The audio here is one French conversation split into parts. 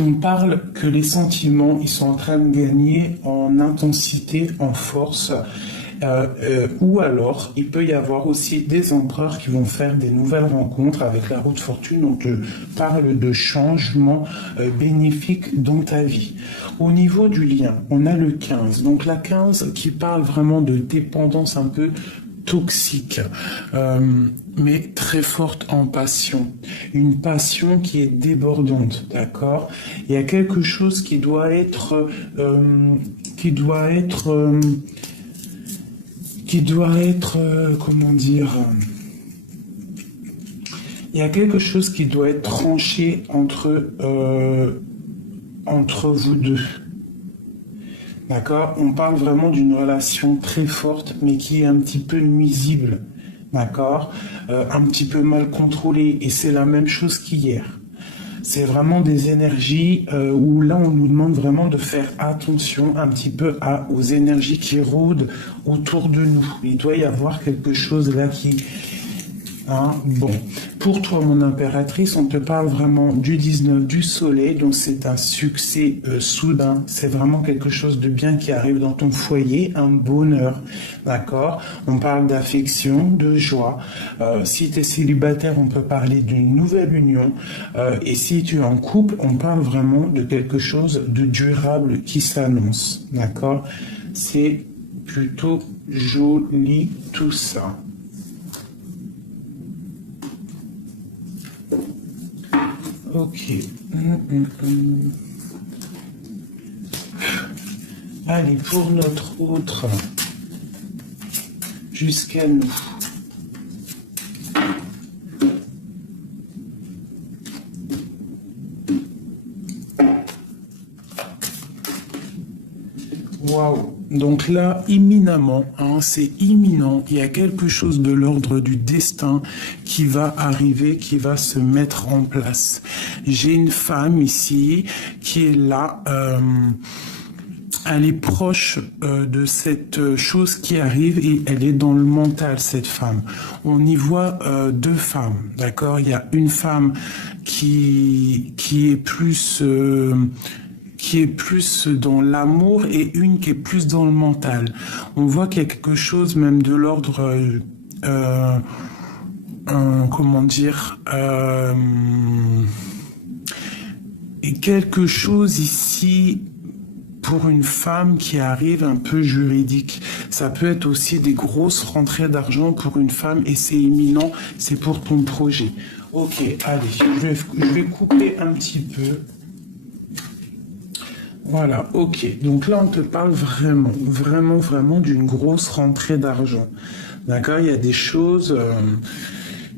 on parle que les sentiments, ils sont en train de gagner en intensité, en force, ou alors il peut y avoir aussi des empereurs qui vont faire des nouvelles rencontres avec la roue de fortune. On te parle de changements bénéfiques dans ta vie. Au niveau du lien, on a le 15. Donc la 15 qui parle vraiment de dépendance un peu toxique, mais très forte en passion. Une passion qui est débordante, d'accord? Il y a quelque chose qui doit être, comment dire? Il y a quelque chose qui doit être tranché entre vous deux. D'accord? On parle vraiment d'une relation très forte, mais qui est un petit peu nuisible. D'accord? Un petit peu mal contrôlée. Et c'est la même chose qu'hier. C'est vraiment des énergies où là, on nous demande vraiment de faire attention un petit peu aux énergies qui rôdent autour de nous. Il doit y avoir quelque chose là qui... Hein, bon, pour toi, mon impératrice, on te parle vraiment du 19 du soleil, donc c'est un succès soudain, c'est vraiment quelque chose de bien qui arrive dans ton foyer, un bonheur, d'accord? On parle d'affection, de joie. Si tu es célibataire, on peut parler d'une nouvelle union, et si tu es en couple, on parle vraiment de quelque chose de durable qui s'annonce, d'accord? C'est plutôt joli tout ça. Ok. Allez, pour notre autre, jusqu'à nous. Waouh. Donc là, imminemment, hein, c'est imminent, il y a quelque chose de l'ordre du destin qui va arriver, qui va se mettre en place. J'ai une femme ici qui est là, elle est proche de cette chose qui arrive et elle est dans le mental, cette femme. On y voit deux femmes, d'accord? Il y a une femme qui est plus... qui est plus dans l'amour et une qui est plus dans le mental. On voit qu'il y a quelque chose même de l'ordre, comment dire, et quelque chose ici pour une femme qui arrive un peu juridique. Ça peut être aussi des grosses rentrées d'argent pour une femme et c'est imminent, c'est pour ton projet. Ok, allez, je vais couper un petit peu. Voilà, ok. Donc là, on te parle vraiment d'une grosse rentrée d'argent. D'accord? Il y a des choses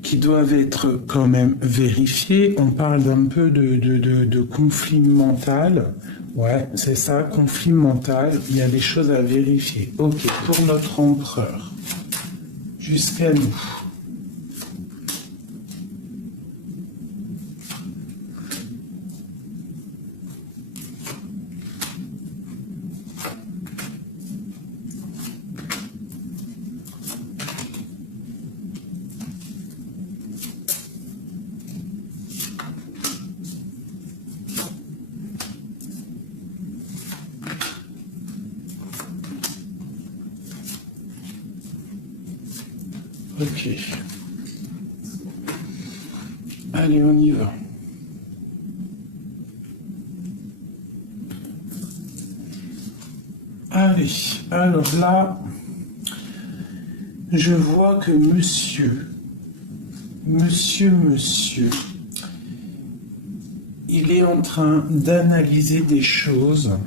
qui doivent être quand même vérifiées. On parle d'un peu de conflit mental. Ouais, c'est ça, conflit mental. Il y a des choses à vérifier. Ok, pour notre empereur. Jusqu'à nous. Ok. Allez, on y va. Allez, alors là, je vois que monsieur, il est en train d'analyser des choses,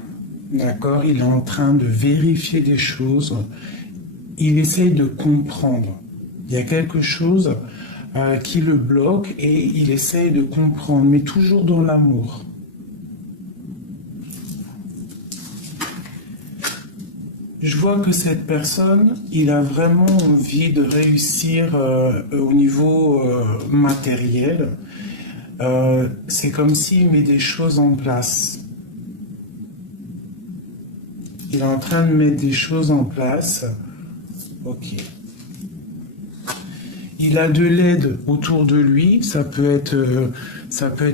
d'accord? Il est en train de vérifier des choses. Il essaye de comprendre. Il y a quelque chose qui le bloque et il essaye de comprendre, mais toujours dans l'amour. Je vois que cette personne, il a vraiment envie de réussir au niveau matériel. C'est comme s'il met des choses en place. Il est en train de mettre des choses en place. Ok. il a de l'aide autour de lui, ça peut être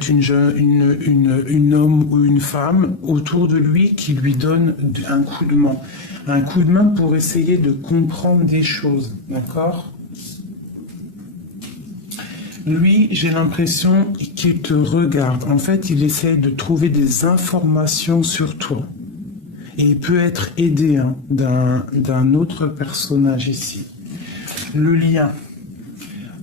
une homme ou une femme autour de lui qui lui donne un coup de main. Un coup de main pour essayer de comprendre des choses, d'accord? Lui, j'ai l'impression qu'il te regarde. En fait, il essaye de trouver des informations sur toi. Et il peut être aidé hein, d'un autre personnage ici. Le lien.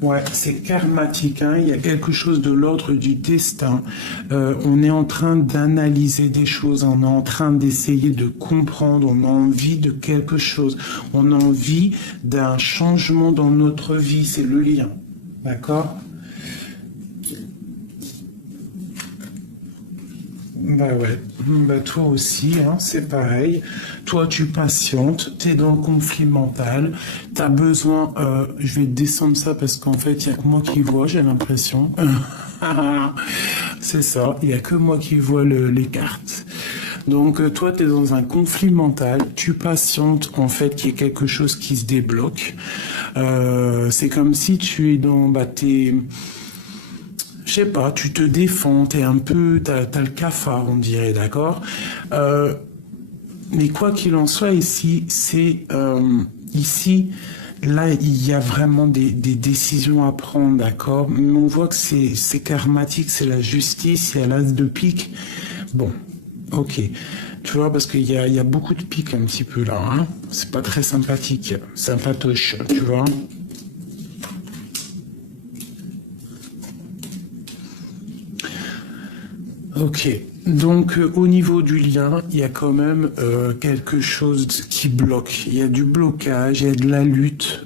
Ouais, c'est karmatique, hein. Il y a quelque chose de l'ordre du destin. On est en train d'analyser des choses, on est en train d'essayer de comprendre, on a envie de quelque chose, on a envie d'un changement dans notre vie, c'est le lien. D'accord? Bah ouais, bah toi aussi, hein, c'est pareil. Toi, tu patientes, t'es dans le conflit mental, t'as besoin. Je vais descendre ça parce qu'en fait, il y a que moi qui vois, j'ai l'impression. C'est ça, il y a que moi qui vois les cartes. Donc toi, tu es dans un conflit mental, tu patientes en fait qu'il y ait quelque chose qui se débloque. C'est comme si tu es dans, je sais pas, tu te défends, t'es un peu, t'as le cafard, on dirait, d'accord. Mais quoi qu'il en soit, ici, là, il y a vraiment des décisions à prendre, d'accord. Mais on voit que c'est karmatique, c'est la justice, il y a l'as de pique. Bon, ok. Tu vois, parce qu'il y a beaucoup de piques un petit peu là, hein. C'est pas très sympathique, sympatoche, tu vois. Ok, donc au niveau du lien, il y a quand même quelque chose qui bloque. Il y a du blocage, il y a de la lutte,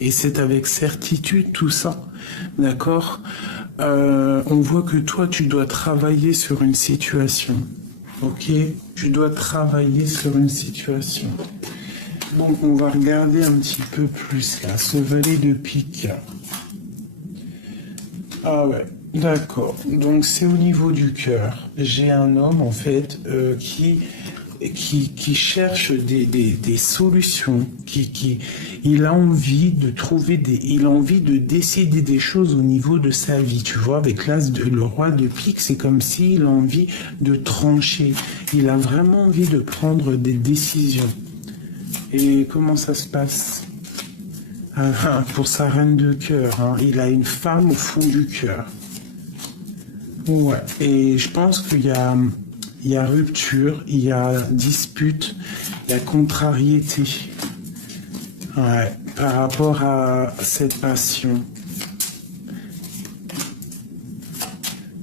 et c'est avec certitude tout ça, d'accord. On voit que toi, tu dois travailler sur une situation, ok. Tu dois travailler sur une situation. Bon, on va regarder un petit peu plus là, ce valet de pique. Ah ouais. D'accord, donc c'est au niveau du cœur. J'ai un homme en fait qui cherche des solutions, il a envie de trouver il a envie de décider des choses au niveau de sa vie. Tu vois, avec le roi de pique, c'est comme s'il a envie de trancher. Il a vraiment envie de prendre des décisions. Et comment ça se passe? Pour sa reine de cœur, hein, il a une femme au fond du cœur. Ouais, et je pense qu'il y a rupture, il y a dispute, il y a contrariété. Ouais, par rapport à cette passion.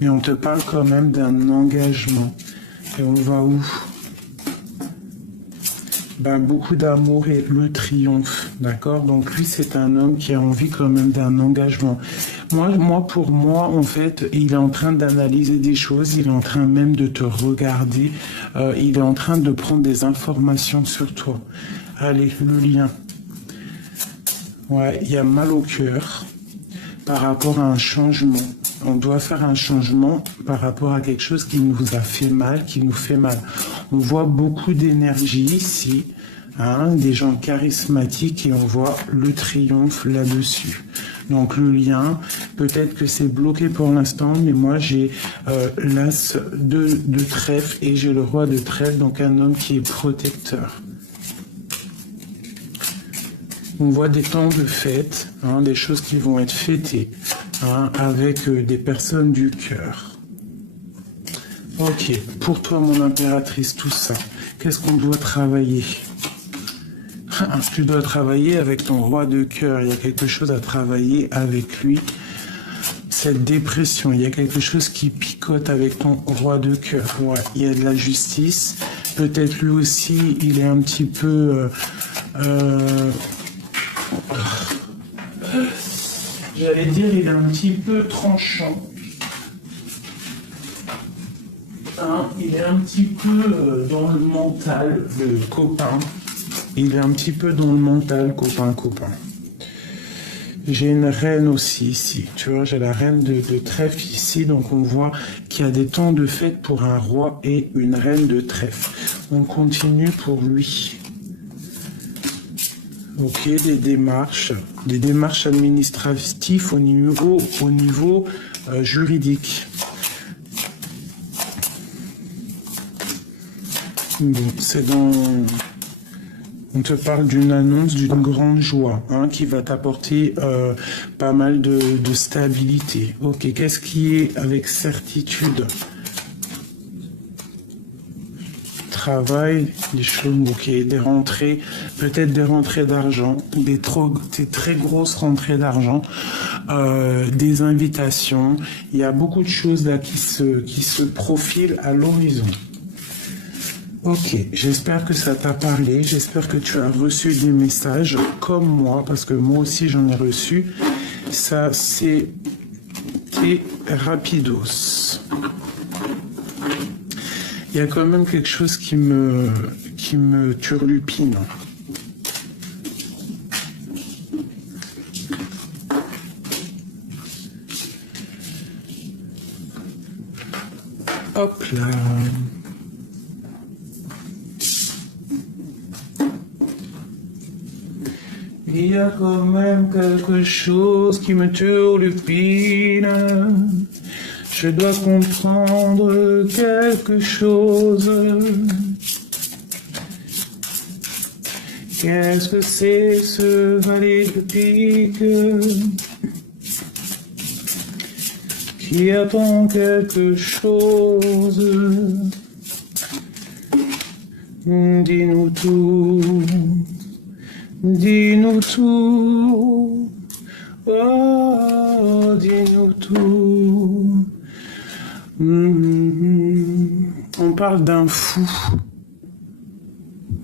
Mais on te parle quand même d'un engagement. Et on va où? Beaucoup d'amour et le triomphe, d'accord? Donc lui, c'est un homme qui a envie quand même d'un engagement. Pour moi, en fait, il est en train d'analyser des choses, il est en train même de te regarder, il est en train de prendre des informations sur toi. Allez, le lien. Ouais, il y a mal au cœur par rapport à un changement. On doit faire un changement par rapport à quelque chose qui nous a fait mal, qui nous fait mal. On voit beaucoup d'énergie ici, hein, des gens charismatiques, et on voit le triomphe là-dessus. Donc le lien, peut-être que c'est bloqué pour l'instant, mais moi j'ai l'as de trèfle et j'ai le roi de trèfle, donc un homme qui est protecteur. On voit des temps de fête, hein, des choses qui vont être fêtées, hein, avec des personnes du cœur. Ok, pour toi mon impératrice, tout ça, qu'est-ce qu'on doit travailler? Tu dois travailler avec ton roi de cœur, il y a quelque chose à travailler avec lui. Cette dépression, il y a quelque chose qui picote avec ton roi de cœur. Ouais, il y a de la justice, peut-être lui aussi, il est un petit peu... J'allais dire, il est un petit peu tranchant. Hein, il est un petit peu dans le mental, le copain. Il est un petit peu dans le mental, copain. J'ai une reine aussi ici. Tu vois, j'ai la reine de trèfle ici. Donc on voit qu'il y a des temps de fête pour un roi et une reine de trèfle. On continue pour lui. Ok, des démarches administratives au niveau juridique. Bon, c'est dans... On te parle d'une annonce d'une grande joie, hein, qui va t'apporter pas mal de stabilité. Ok, qu'est-ce qui est avec certitude? Travail, des choses, ok, des rentrées, peut-être des rentrées d'argent, des très grosses rentrées d'argent, des invitations. Il y a beaucoup de choses là qui se profilent à l'horizon. Ok, j'espère que ça t'a parlé, j'espère que tu as reçu des messages comme moi, parce que moi aussi j'en ai reçu. Ça, c'était rapidos. Il y a quand même quelque chose qui me turlupine. Hop là. Il y a quand même quelque chose qui me turlupine. Je dois comprendre quelque chose. Qu'est-ce que c'est ce valet de pique qui attend quelque chose? Dis-nous tout. Dis-nous tout, oh, dis-nous tout. On parle d'un fou,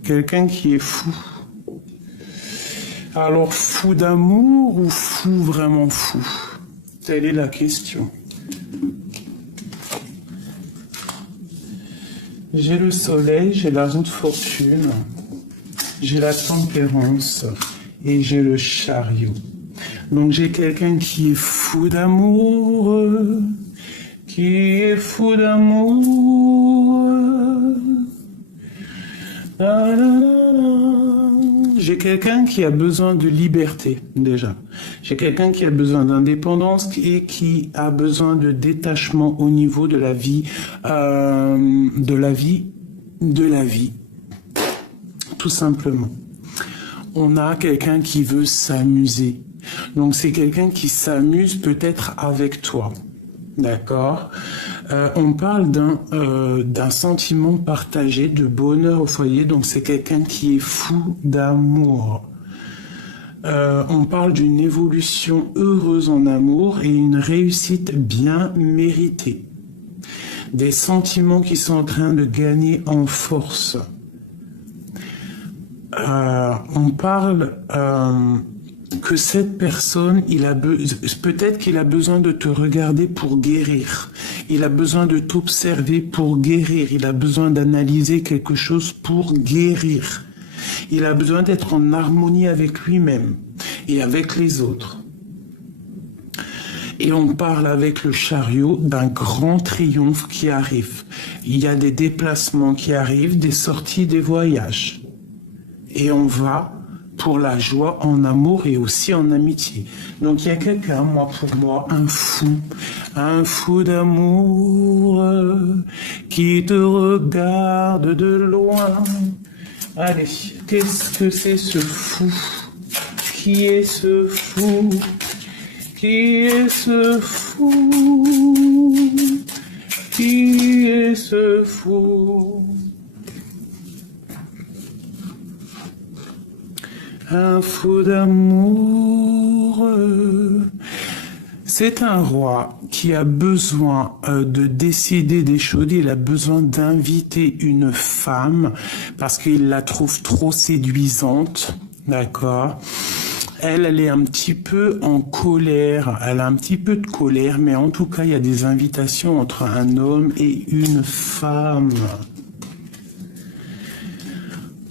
quelqu'un qui est fou. Alors, fou d'amour ou fou vraiment fou? Telle est la question. J'ai le soleil, j'ai la roue de fortune. J'ai la tempérance et j'ai le chariot. Donc j'ai quelqu'un qui est fou d'amour, qui est fou d'amour. J'ai quelqu'un qui a besoin de liberté déjà. J'ai quelqu'un qui a besoin d'indépendance et qui a besoin de détachement au niveau de la vie, tout simplement. On a quelqu'un qui veut s'amuser. Donc c'est quelqu'un qui s'amuse peut-être avec toi. D'accord? On parle d'un sentiment partagé, de bonheur au foyer. Donc c'est quelqu'un qui est fou d'amour. On parle d'une évolution heureuse en amour et une réussite bien méritée. Des sentiments qui sont en train de gagner en force. On parle que cette personne, peut-être qu'il a besoin de te regarder pour guérir. Il a besoin de t'observer pour guérir. Il a besoin d'analyser quelque chose pour guérir. Il a besoin d'être en harmonie avec lui-même et avec les autres. Et on parle avec le chariot d'un grand triomphe qui arrive. Il y a des déplacements qui arrivent, des sorties, des voyages. Et on va pour la joie en amour et aussi en amitié. Donc il y a quelqu'un, pour moi, un fou d'amour qui te regarde de loin. Allez, qu'est-ce que c'est ce fou? Qui est ce fou? Qui est ce fou? Qui est ce fou? Un fou d'amour. C'est un roi qui a besoin de décider des choses. Il a besoin d'inviter une femme parce qu'il la trouve trop séduisante. D'accord? Elle est un petit peu en colère. Elle a un petit peu de colère, mais en tout cas, il y a des invitations entre un homme et une femme.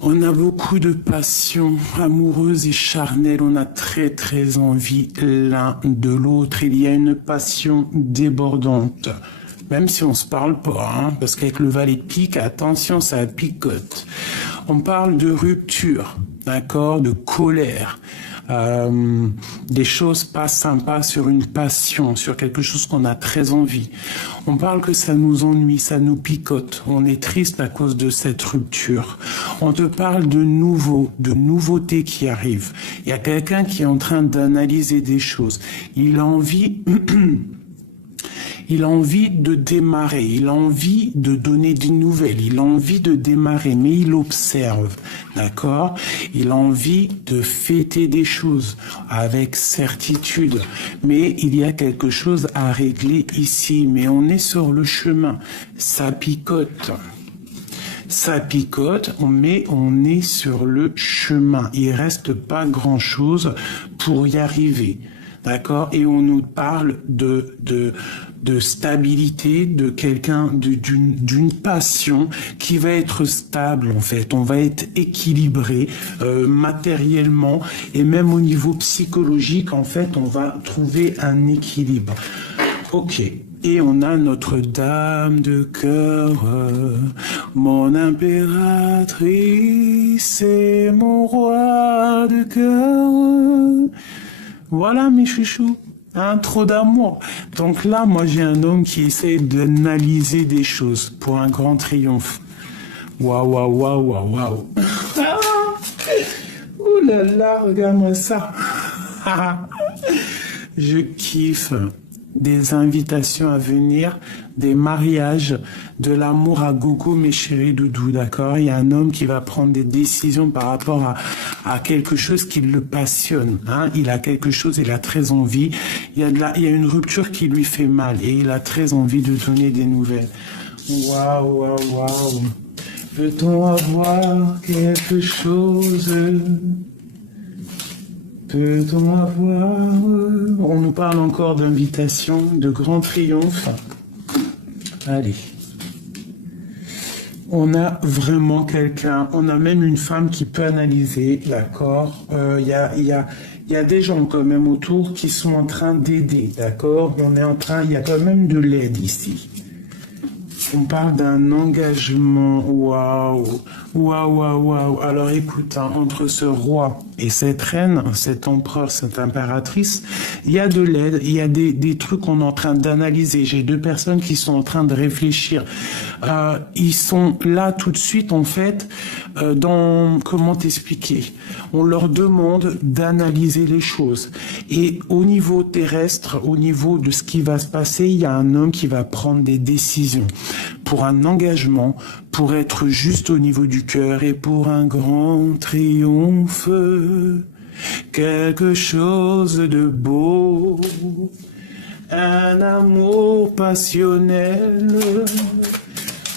On a beaucoup de passion amoureuse et charnelle. On a très très envie l'un de l'autre. Il y a une passion débordante. Même si on se parle pas, hein, parce qu'avec le valet de pique, attention, ça picote. On parle de rupture, d'accord, de colère. Des choses pas sympas sur une passion, sur quelque chose qu'on a très envie. On parle que ça nous ennuie, ça nous picote. On est triste à cause de cette rupture. On te parle de nouveau, de nouveautés qui arrivent. Il y a quelqu'un qui est en train d'analyser des choses. Il a envie... Il a envie de démarrer, il a envie de donner des nouvelles, il a envie de démarrer, mais il observe, d'accord? Il a envie de fêter des choses avec certitude, mais il y a quelque chose à régler ici, mais on est sur le chemin, ça picote. Ça picote, mais on est sur le chemin. Il reste pas grand-chose pour y arriver. D'accord? Et on nous parle de stabilité, de quelqu'un, d'une passion qui va être stable, en fait. On va être équilibré matériellement et même au niveau psychologique, en fait, on va trouver un équilibre. Ok. Et on a notre dame de cœur, mon impératrice et mon roi de cœur. Voilà mes chouchous, hein, trop d'amour. Donc là, moi j'ai un homme qui essaie d'analyser des choses pour un grand triomphe. Waouh, waouh, waouh, waouh, waouh. Ah, ouh là là, regarde-moi ça. Je kiffe. Des invitations à venir, des mariages, de l'amour à gogo, mes chéris doudous, d'accord? Il y a un homme qui va prendre des décisions par rapport à quelque chose qui le passionne, hein? Il a quelque chose, il a très envie. Il y a une rupture qui lui fait mal et il a très envie de donner des nouvelles. Waouh, waouh, waouh. Peut-on avoir quelque chose? Peut-on avoir... On nous parle encore d'invitation, de grand triomphe. Allez. On a vraiment quelqu'un, on a même une femme qui peut analyser, d'accord? Il y a des gens quand même autour qui sont en train d'aider, d'accord? Il y a quand même de l'aide ici. On parle d'un engagement, waouh, waouh, waouh, waouh. Alors écoute, hein, entre ce roi et cette reine, cet empereur, cette impératrice, il y a de l'aide, il y a des trucs qu'on est en train d'analyser. J'ai deux personnes qui sont en train de réfléchir. Ils sont là tout de suite, en fait, comment t'expliquer? On leur demande d'analyser les choses. Et au niveau terrestre, au niveau de ce qui va se passer, il y a un homme qui va prendre des décisions pour un engagement, pour être juste au niveau du cœur et pour un grand triomphe, quelque chose de beau, un amour passionnel,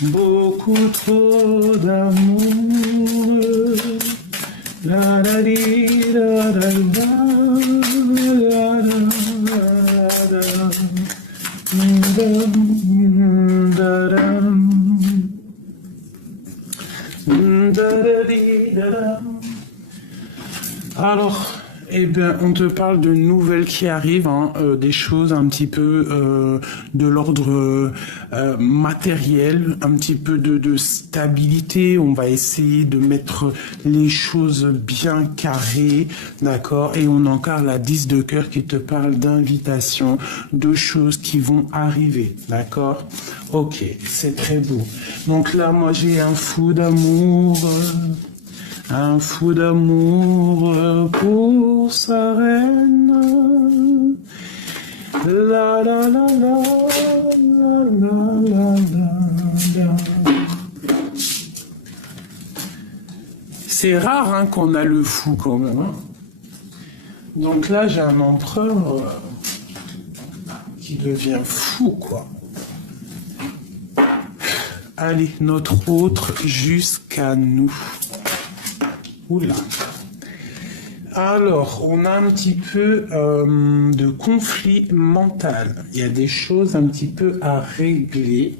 beaucoup trop d'amour. La la di, la la la, la la la la. Alors, eh bien, on te parle de nouvelles qui arrivent, hein, des choses un petit peu de l'ordre matériel, un petit peu de stabilité. On va essayer de mettre les choses bien carrées, d'accord? Et on a encore la 10 de cœur qui te parle d'invitation, de choses qui vont arriver, d'accord? Ok, c'est très beau. Donc là, moi, j'ai un fou d'amour. Un fou d'amour pour sa reine. La la la la la la la la. C'est rare hein, qu'on a le fou quand même. Hein. Donc là j'ai un empereur qui devient fou quoi. Allez, notre autre jusqu'à nous. Oula. Alors, on a un petit peu de conflit mental. Il y a des choses un petit peu à régler.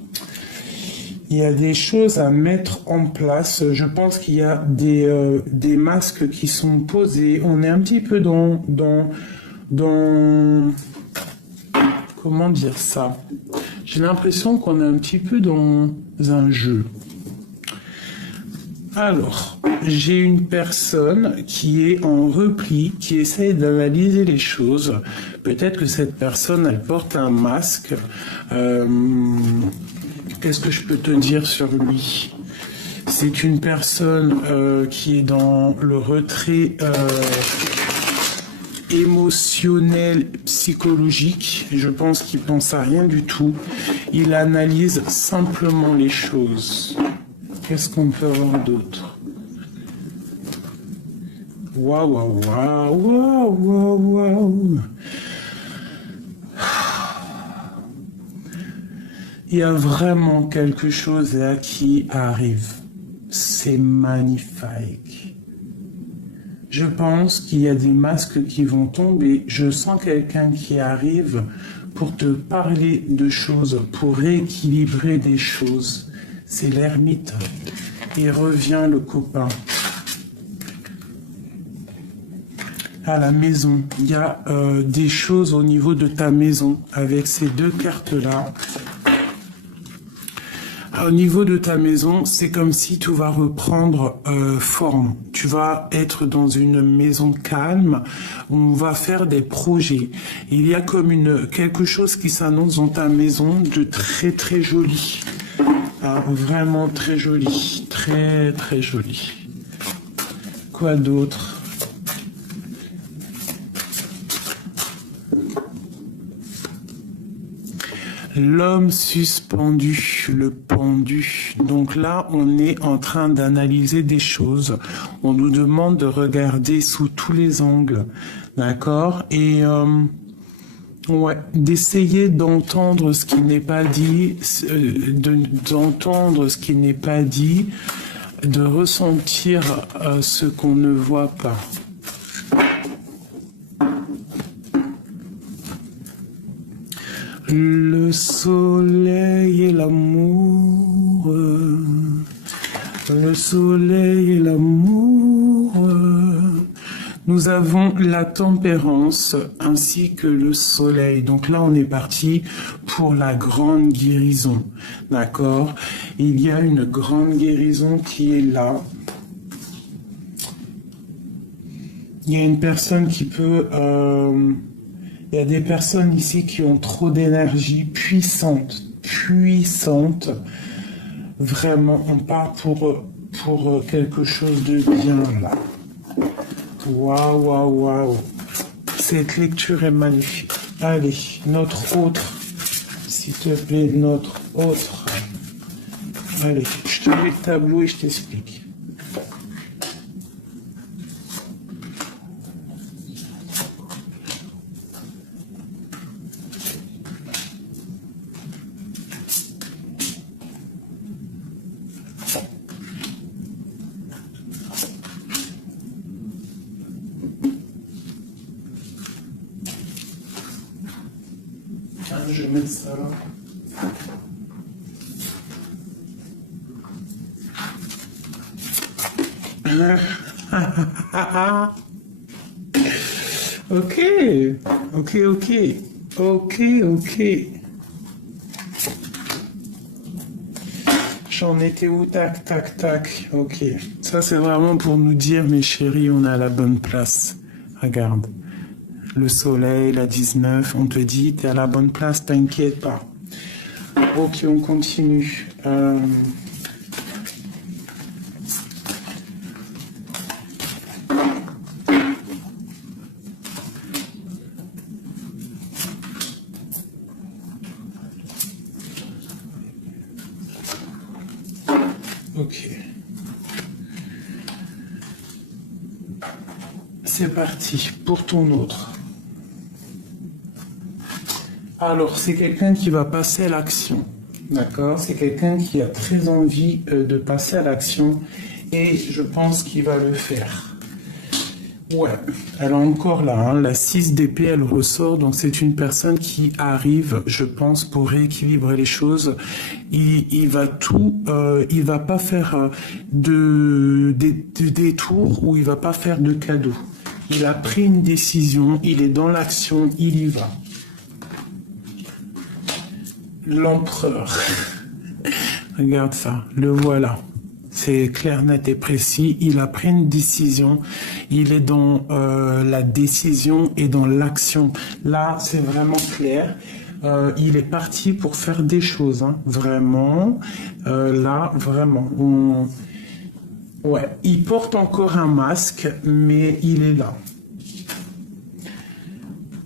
Il y a des choses à mettre en place. Je pense qu'il y a des masques qui sont posés. On est un petit peu dans comment dire ça? J'ai l'impression qu'on est un petit peu dans un jeu. Alors, j'ai une personne qui est en repli, qui essaye d'analyser les choses. Peut-être que cette personne, elle porte un masque. Qu'est-ce que je peux te dire sur lui? C'est une personne qui est dans le retrait émotionnel, psychologique. Je pense qu'il pense à rien du tout. Il analyse simplement les choses. Qu'est-ce qu'on peut avoir d'autre? Waouh, waouh, waouh, waouh, waouh. Il y a vraiment quelque chose là qui arrive. C'est magnifique. Je pense qu'il y a des masques qui vont tomber. Je sens quelqu'un qui arrive pour te parler de choses, pour rééquilibrer des choses. C'est l'ermite. Et revient le copain. À la maison, il y a des choses au niveau de ta maison avec ces deux cartes-là. Au niveau de ta maison, c'est comme si tout va reprendre forme. Tu vas être dans une maison calme où on va faire des projets. Il y a comme quelque chose qui s'annonce dans ta maison de très très joli. Ah, vraiment très joli. Très très joli. Quoi d'autre? L'homme suspendu, le pendu. Donc là, on est en train d'analyser des choses. On nous demande de regarder sous tous les angles, d'accord? Et ouais, d'essayer d'entendre ce qui n'est pas dit, d'entendre ce qui n'est pas dit, de ressentir ce qu'on ne voit pas. Le soleil et l'amour, le soleil et l'amour. Nous avons la tempérance ainsi que le soleil. Donc là, on est parti pour la grande guérison. D'accord? Il y a une grande guérison qui est là. Il y a une personne qui peut... il y a des personnes ici qui ont trop d'énergie puissante. Vraiment, on part pour quelque chose de bien là. Waouh, waouh, waouh. Cette lecture est magnifique. Allez, notre autre. S'il te plaît, notre autre. Allez, je te mets le tableau et je t'explique. Je vais mettre ça là. Ok. J'en étais où? Tac, tac, tac. Ok. Ça, c'est vraiment pour nous dire, mes chéris, on est à la bonne place. Regarde. Le soleil, la 19, on te dit, t'es à la bonne place, t'inquiète pas. Ok, on continue. Ok. C'est parti pour ton autre. Alors, c'est quelqu'un qui va passer à l'action, d'accord? C'est quelqu'un qui a très envie de passer à l'action et je pense qu'il va le faire. Ouais, alors encore là, hein, la 6 d'épée, elle ressort, donc c'est une personne qui arrive, je pense, pour rééquilibrer les choses. Il va il va pas faire de détours ou il va pas faire de cadeaux. Il a pris une décision, il est dans l'action, il y va. L'empereur. Regarde ça, le voilà. C'est clair, net et précis. Il a pris une décision. Il est dans la décision et dans l'action. Là, c'est vraiment clair. Il est parti pour faire des choses, hein. Vraiment. Là, vraiment. Ouais, il porte encore un masque, mais il est là.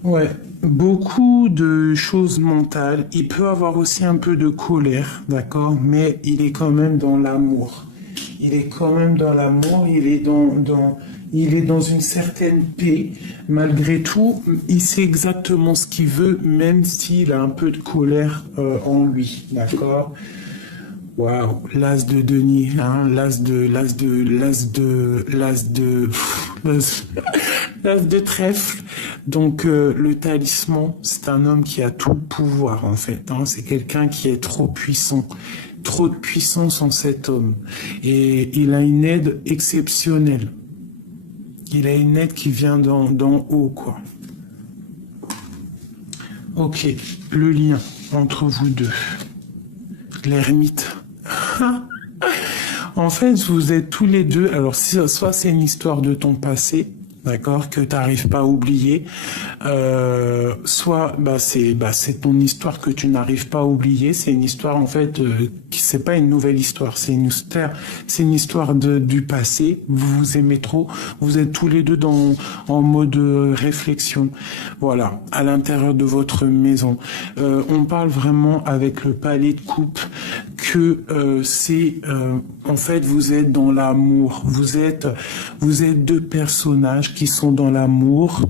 Ouais, beaucoup de choses mentales. Il peut avoir aussi un peu de colère, d'accord, mais il est quand même dans l'amour. Il est quand même dans l'amour. Il est dans une certaine paix. Malgré tout, il sait exactement ce qu'il veut, même s'il a un peu de colère en lui, d'accord. Waouh, l'as de denier, hein, l'as de trèfle. Donc le talisman, c'est un homme qui a tout le pouvoir en fait, hein. C'est quelqu'un qui est trop puissant, trop de puissance en cet homme, et il a une aide exceptionnelle. Il a une aide qui vient d'en haut, quoi. Ok, le lien entre vous deux, l'ermite. En fait, vous êtes tous les deux. Alors, soit c'est une histoire de ton passé, d'accord, que tu n'arrives pas à oublier, soit c'est ton histoire que tu n'arrives pas à oublier. C'est une histoire en fait qui c'est pas une nouvelle histoire, c'est une histoire du passé. Vous vous aimez trop, vous êtes tous les deux en mode réflexion. Voilà, à l'intérieur de votre maison, on parle vraiment avec le palais de coupe que en fait vous êtes dans l'amour. Vous êtes deux personnages qui sont dans l'amour,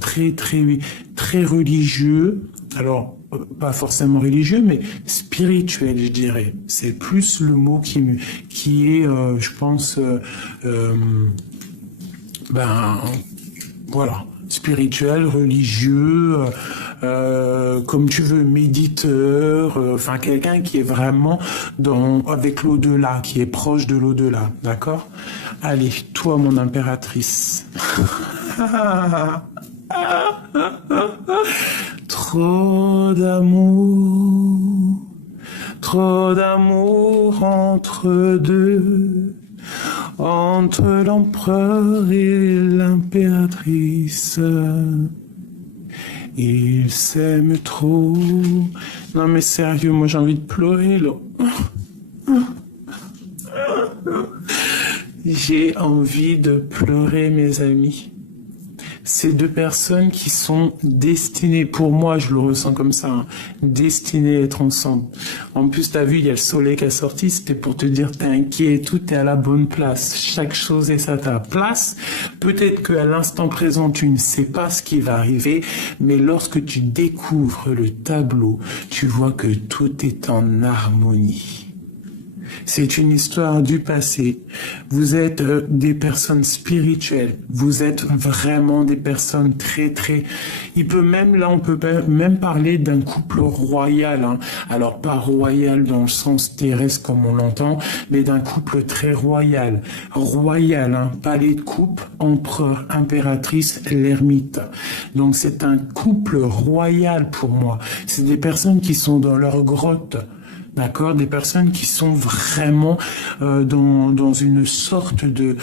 très religieux. Alors, pas forcément religieux, mais spirituel, je dirais. C'est plus le mot qui est, je pense, voilà, spirituel, religieux, comme tu veux, méditeur, enfin quelqu'un qui est vraiment avec l'au-delà, qui est proche de l'au-delà, d'accord? Allez, toi, mon impératrice. Trop d'amour entre deux, entre l'empereur et l'impératrice. Ils s'aiment trop. Non mais sérieux, moi j'ai envie de pleurer là. J'ai envie de pleurer, mes amis. Ces deux personnes qui sont destinées, pour moi, je le ressens comme ça, hein, destinées à être ensemble. En plus, t'as vu, il y a le soleil qui a sorti, c'était pour te dire, t'inquiète, tout est à la bonne place. Chaque chose est à ta place. Peut-être qu'à l'instant présent, tu ne sais pas ce qui va arriver, mais lorsque tu découvres le tableau, tu vois que tout est en harmonie. C'est une histoire du passé. Vous êtes des personnes spirituelles. Vous êtes vraiment des personnes Il peut même, là, on peut même parler d'un couple royal, hein. Alors, pas royal dans le sens terrestre comme on l'entend, mais d'un couple très royal. Royal, hein. Palais de coupe, empereur, impératrice, l'ermite. Donc, c'est un couple royal pour moi. C'est des personnes qui sont dans leur grotte. D'accord, des personnes qui sont vraiment dans une sorte de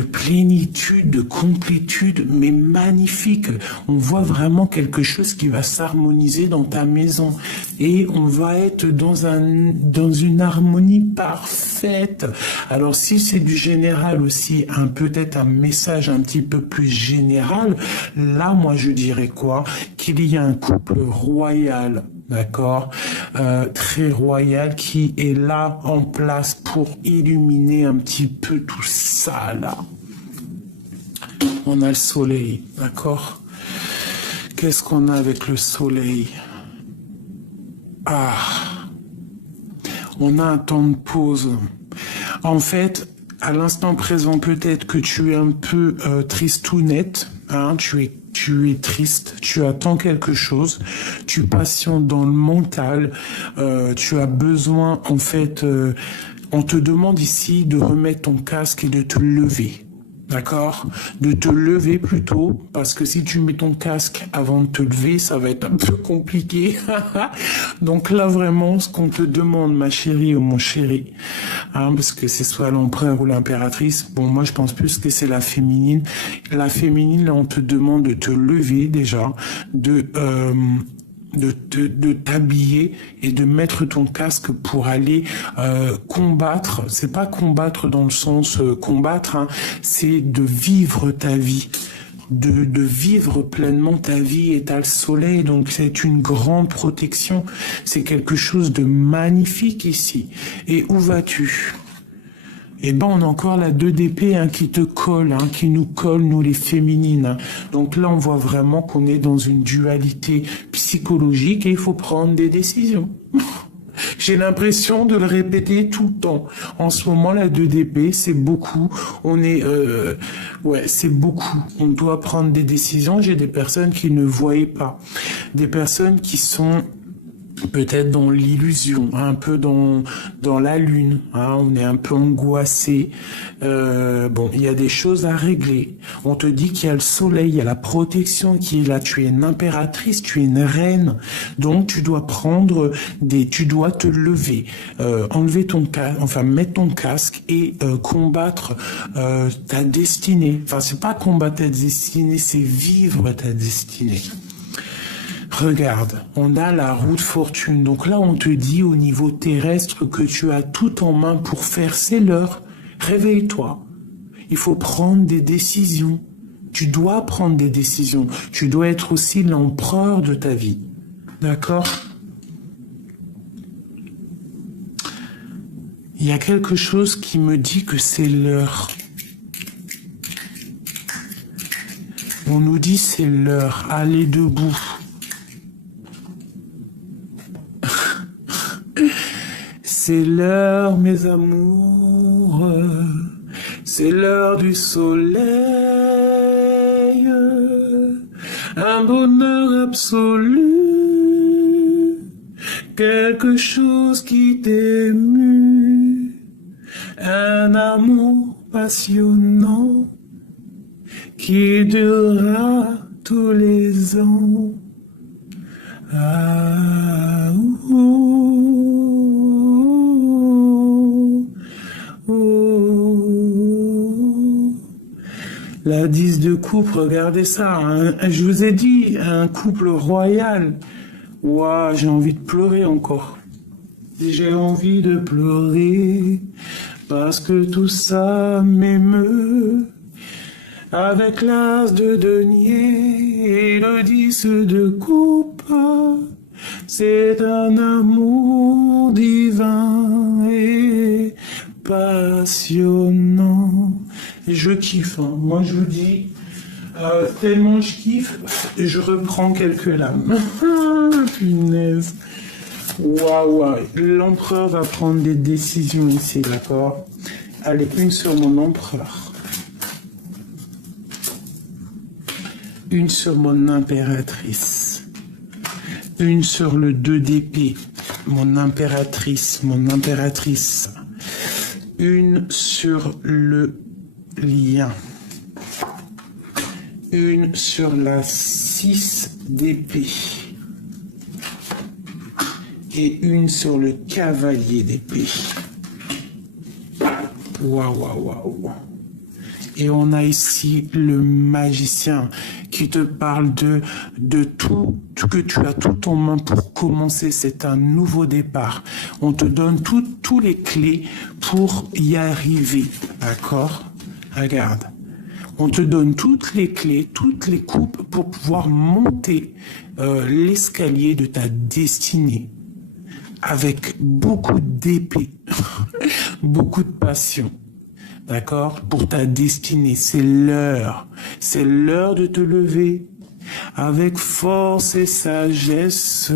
plénitude, de complétude, mais magnifique. On voit vraiment quelque chose qui va s'harmoniser dans ta maison et on va être dans une harmonie parfaite. Alors si c'est du général aussi, peut-être un message un petit peu plus général, là moi je dirais quoi? Qu'il y a un couple royal. D'accord, très royal qui est là en place pour illuminer un petit peu tout ça là. On a le soleil, d'accord. Qu'est-ce qu'on a avec le soleil? On a un temps de pause. En fait, à l'instant présent, peut-être que tu es un peu tristounette, hein, tu es triste, tu attends quelque chose, tu patientes dans le mental, tu as besoin, en fait, on te demande ici de remettre ton casque et de te lever. D'accord? De te lever plutôt, parce que si tu mets ton casque avant de te lever, ça va être un peu compliqué. Donc là, vraiment, ce qu'on te demande, ma chérie ou mon chéri, hein, parce que c'est soit l'empereur ou l'impératrice, bon, moi, je pense plus que c'est la féminine. La féminine, là, on te demande de te lever déjà, de t'habiller et de mettre ton casque pour aller combattre. C'est pas combattre dans le sens combattre, hein, c'est de vivre ta vie. De vivre pleinement ta vie et t'as le soleil, donc c'est une grande protection. C'est quelque chose de magnifique ici. Et où vas-tu? Eh ben, on a encore la 2 d'épée hein, qui te colle, hein, qui nous colle, nous les féminines. Hein. Donc là, on voit vraiment qu'on est dans une dualité psychologique et il faut prendre des décisions. J'ai l'impression de le répéter tout le temps. En ce moment, la 2 d'épée, c'est beaucoup. Ouais, c'est beaucoup. On doit prendre des décisions. J'ai des personnes qui ne voyaient pas. Des personnes qui sont peut-être dans l'illusion, un peu dans la lune, hein, on est un peu angoissé. Bon, il y a des choses à régler. On te dit qu'il y a le soleil, il y a la protection qui est là. Tu es une impératrice, tu es une reine, donc tu dois tu dois te lever, enlever ton casque, enfin mettre ton casque et combattre ta destinée. Enfin, c'est pas combattre ta destinée, c'est vivre ta destinée. Regarde, on a la roue de fortune. Donc là, on te dit au niveau terrestre que tu as tout en main pour faire. C'est l'heure. Réveille-toi. Il faut prendre des décisions. Tu dois prendre des décisions. Tu dois être aussi l'empereur de ta vie. D'accord? Il y a quelque chose qui me dit que c'est l'heure. On nous dit c'est l'heure. Allez debout. C'est l'heure, mes amours, c'est l'heure du soleil, un bonheur absolu, quelque chose qui t'émue, un amour passionnant qui durera tous les ans. Ah, La 10 de coupe, regardez ça. Hein. Je vous ai dit, un couple royal. Ouah, j'ai envie de pleurer encore. J'ai envie de pleurer parce que tout ça m'émeut. Avec l'as de denier et le 10 de coupe, c'est un amour divin et passionnant. Et je kiffe, hein. Moi je vous dis, tellement je kiffe, je reprends quelques lames. Punaise. Waouh, l'empereur va prendre des décisions ici, d'accord? Allez, une sur mon empereur. Une sur mon impératrice. Une sur le 2 d'épée. Mon impératrice, mon impératrice. Une sur le lien. Une sur la 6 d'épée. Et une sur le cavalier d'épée. Waouh, waouh, waouh. Et on a ici le magicien qui te parle de tout que tu as tout en main pour commencer. C'est un nouveau départ. On te donne tous les clés pour y arriver. D'accord? Regarde. On te donne toutes les clés, toutes les coupes pour pouvoir monter l'escalier de ta destinée. Avec beaucoup d'épée, beaucoup de passion. D'accord? Pour ta destinée, c'est l'heure. C'est l'heure de te lever avec force et sagesse,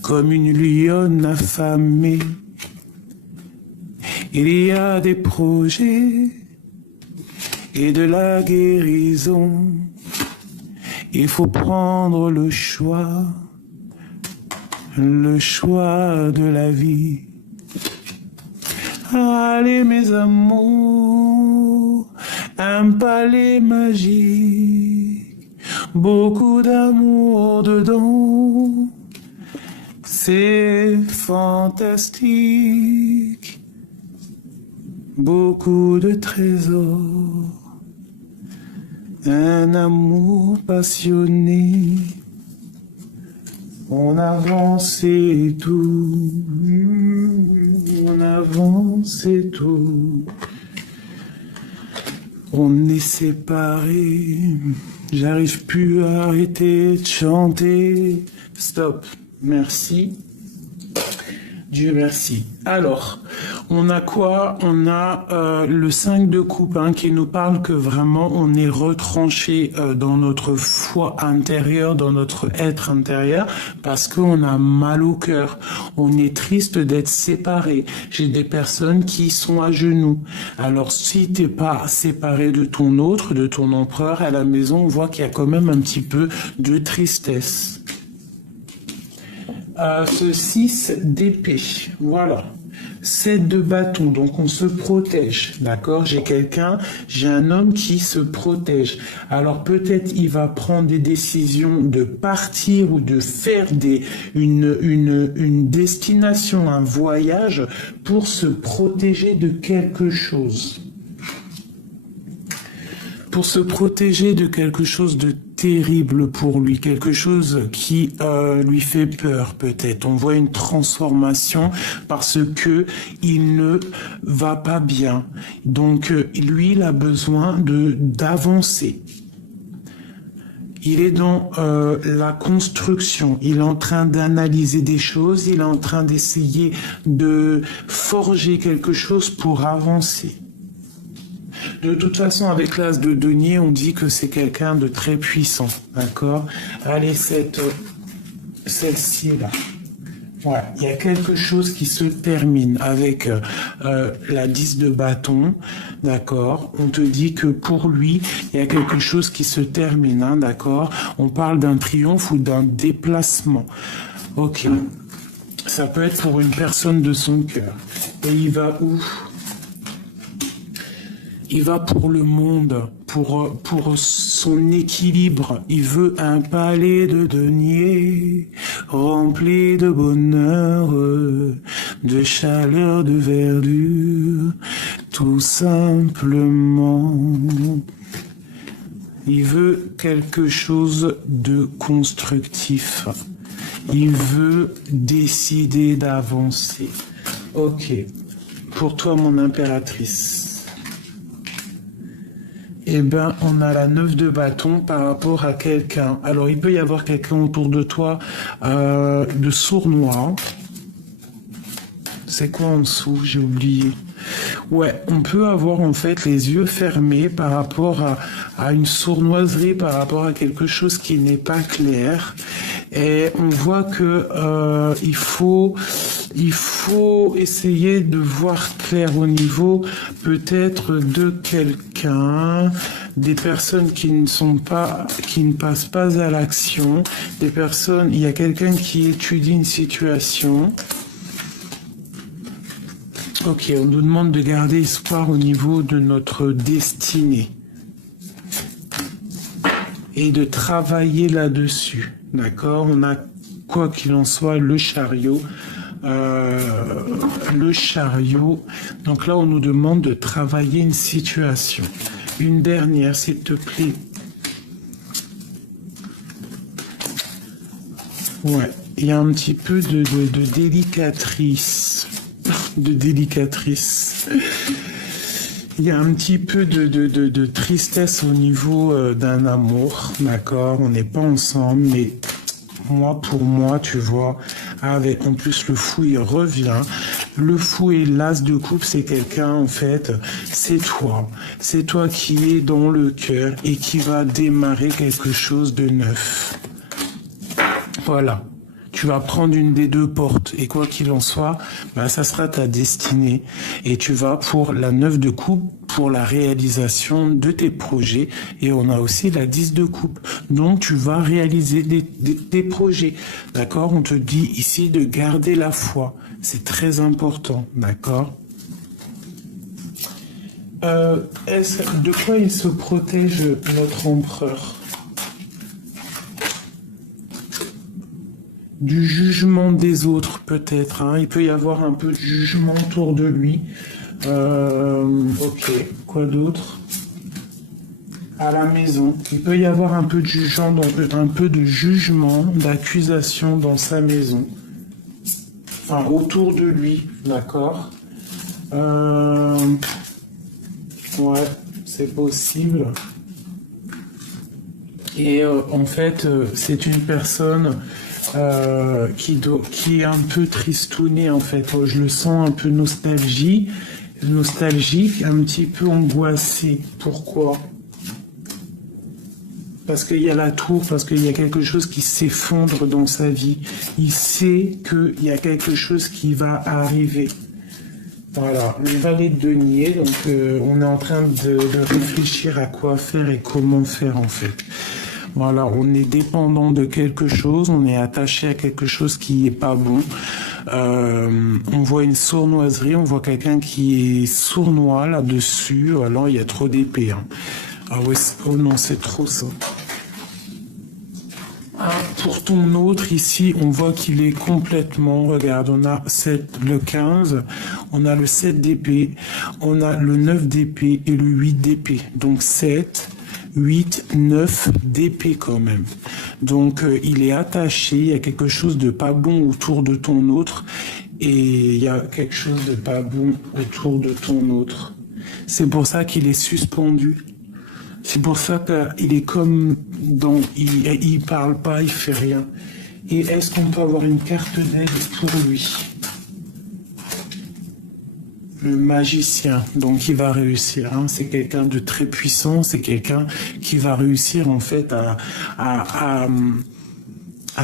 comme une lionne affamée. Il y a des projets et de la guérison. Il faut prendre le choix de la vie. Allez mes amours, un palais magique, beaucoup d'amour dedans. C'est fantastique, beaucoup de trésors, un amour passionné. On avance et tout, on avance et tout. On est séparés, j'arrive plus à arrêter de chanter. Stop, merci. Dieu merci. Alors, on a quoi? On a le 5 de coupe qui nous parle que vraiment on est retranché dans notre foi intérieure, dans notre être intérieur, parce qu'on a mal au cœur. On est triste d'être séparés. J'ai des personnes qui sont à genoux. Alors, si t'es pas séparé de ton autre, de ton empereur à la maison, on voit qu'il y a quand même un petit peu de tristesse. Ce 6 d'épée, voilà. 7 de bâton, donc on se protège, d'accord? J'ai un homme qui se protège. Alors peut-être il va prendre des décisions de partir ou de faire une destination, un voyage pour se protéger de quelque chose. Pour se protéger de quelque chose de terrible pour lui, quelque chose qui lui fait peur peut-être. On voit une transformation parce que il ne va pas bien. Donc lui, il a besoin d'avancer. Il est dans la construction, il est en train d'analyser des choses, il est en train d'essayer de forger quelque chose pour avancer. De toute façon, avec l'as de denier, on dit que c'est quelqu'un de très puissant, d'accord? Allez, celle-ci là. Ouais, il y a quelque chose qui se termine avec la 10 de bâton, d'accord? On te dit que pour lui, il y a quelque chose qui se termine, hein, d'accord? On parle d'un triomphe ou d'un déplacement. Ok. Ça peut être pour une personne de son cœur. Et il va où? Il va pour le monde, pour son équilibre. Il veut un palais de denier, rempli de bonheur, de chaleur, de verdure, tout simplement. Il veut quelque chose de constructif. Il veut décider d'avancer. Ok. Pour toi, mon impératrice. Eh ben, on a la 9 de bâton par rapport à quelqu'un. Alors, il peut y avoir quelqu'un autour de toi de sournois. C'est quoi en dessous? J'ai oublié. Ouais, on peut avoir en fait les yeux fermés par rapport à une sournoiserie, par rapport à quelque chose qui n'est pas clair. Et on voit que il faut essayer de voir clair au niveau peut-être de quelqu'un, des personnes qui ne passent pas à l'action, des personnes, il y a quelqu'un qui étudie une situation. Ok, on nous demande de garder espoir au niveau de notre destinée et de travailler là-dessus. D'accord? On a, quoi qu'il en soit, le chariot. Donc là, on nous demande de travailler une situation. Une dernière, s'il te plaît. Ouais, il y a un petit peu de délicatrice. De délicatrice. Il y a un petit peu de tristesse au niveau d'un amour, d'accord? On n'est pas ensemble, mais pour moi, tu vois, avec en plus le fou, il revient. Le fou et l'as de coupe, c'est quelqu'un, en fait, c'est toi. C'est toi qui es dans le cœur et qui va démarrer quelque chose de neuf. Voilà. Tu vas prendre une des deux portes et quoi qu'il en soit, ça sera ta destinée. Et tu vas pour la 9 de coupe, pour la réalisation de tes projets. Et on a aussi la 10 de coupe. Donc tu vas réaliser des projets. D'accord? On te dit ici de garder la foi. C'est très important. D'accord? De quoi il se protège, notre empereur? Du jugement des autres, peut-être. Hein. Il peut y avoir un peu de jugement autour de lui. Ok, quoi d'autre? À la maison, il peut y avoir un peu de jugement, un peu de jugement, d'accusation dans sa maison. Enfin, autour de lui, d'accord. Ouais, c'est possible. Et en fait, c'est une personne qui est un peu tristounée, en fait. Je le sens un peu nostalgique, un petit peu angoissé. Pourquoi? Parce qu'il y a la tour, parce qu'il y a quelque chose qui s'effondre dans sa vie. Il sait qu'il y a quelque chose qui va arriver. Voilà, le valet de denier, donc on est en train de réfléchir à quoi faire et comment faire en fait. Voilà, on est dépendant de quelque chose, on est attaché à quelque chose qui est pas bon. On voit une sournoiserie, on voit quelqu'un qui est sournois là-dessus. Alors il y a trop d'épées. Hein. Ah ouais, oh non, c'est trop ça. Pour ton autre, ici, on voit qu'il est complètement, regarde, on a le 15, on a le 7 d'épée, on a le 9 d'épée et le 8 d'épée. Donc 7, 8, 9 d'épée quand même. Donc il est attaché, il y a quelque chose de pas bon autour de ton autre et il y a quelque chose de pas bon autour de ton autre. C'est pour ça qu'il est suspendu. C'est pour ça qu'il est comme dans... Il parle pas, il fait rien. Et est-ce qu'on peut avoir une carte d'aide pour lui? Le magicien, donc il va réussir. Hein. C'est quelqu'un de très puissant, c'est quelqu'un qui va réussir en fait à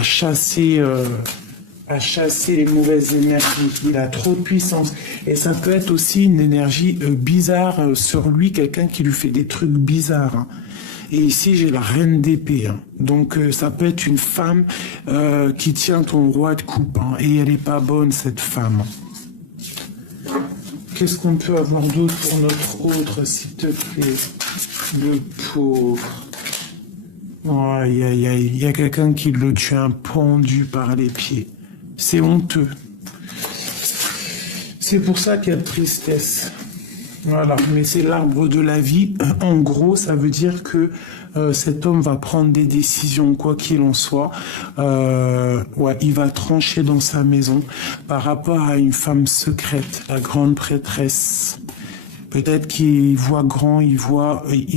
chasser... à chasser les mauvaises énergies. Il a trop de puissance. Et ça peut être aussi une énergie bizarre sur lui, quelqu'un qui lui fait des trucs bizarres. Hein. Et ici, j'ai la reine d'épée. Hein. Donc, ça peut être une femme qui tient ton roi de coupe. Hein. Et elle est pas bonne, cette femme. Qu'est-ce qu'on peut avoir d'autre pour notre autre, s'il te plaît? Le pauvre. Oh, il y a quelqu'un qui le tient pendu par les pieds. C'est honteux. C'est pour ça qu'il y a de tristesse. Voilà, mais c'est l'arbre de la vie. En gros, ça veut dire que cet homme va prendre des décisions, quoi qu'il en soit. Ouais, il va trancher dans sa maison par rapport à une femme secrète, la grande prêtresse. Peut-être qu'il voit grand, il